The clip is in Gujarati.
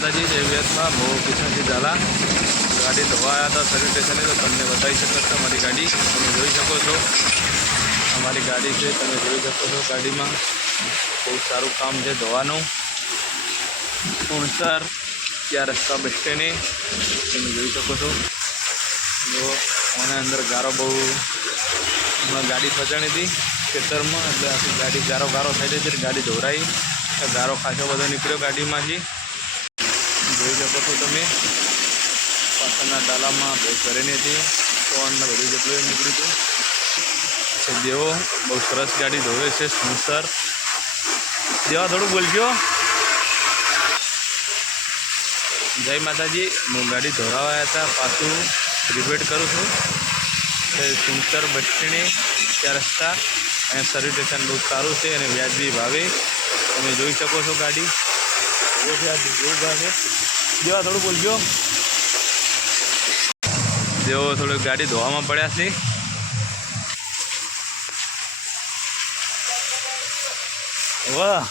માતાજી જય વિયતમાં હું કિશનજી ઝાલા ગાડી ધોવા આવ્યા હતા સર્વિસ સ્ટેશને તો તમને બતાવી શકો છો અમારી ગાડી તમે જોઈ શકો છો અમારી ગાડી છે તમે જોઈ શકો છો ગાડીમાં બહુ સારું કામ છે ધોવાનું સુણસર ત્યાં રસ્તા બસ સ્ટેન્ડે તમે જોઈ શકો છો જો આના અંદર ગારો બહુ હમણાં ગાડી ફસાણી હતી ખેતરમાં એટલે આખી ગાડી ગારો થઈ છે ગાડી ધોરાઈ ગારો ખાસો બધો નીકળ્યો ગાડીમાંથી જોઈ શકો છો તમે પાછળના ડાલામાં બહુ ઘરેની હતી ટોનને બધું જેટલું નીકળ્યું હતું દેવો બહુ સરસ ગાડી ધોવે છે સુણસર દેવા થોડું બોલજો જય માતાજી હું ગાડી ધોરાવા હતા પાછું રિપીટ કરું છું સુણસર બસ સ્ટેન્ડે ત્યાં રસ્તા અહીંયા સર્વિસ સ્ટેશન બહુ સારું છે અને વ્યાજબી ભાવે તમે જોઈ શકો છો ગાડી દેવા થોડું બોલજો દેવો થોડુંક ગાડી ધોવામાં પડ્યા છે વાહ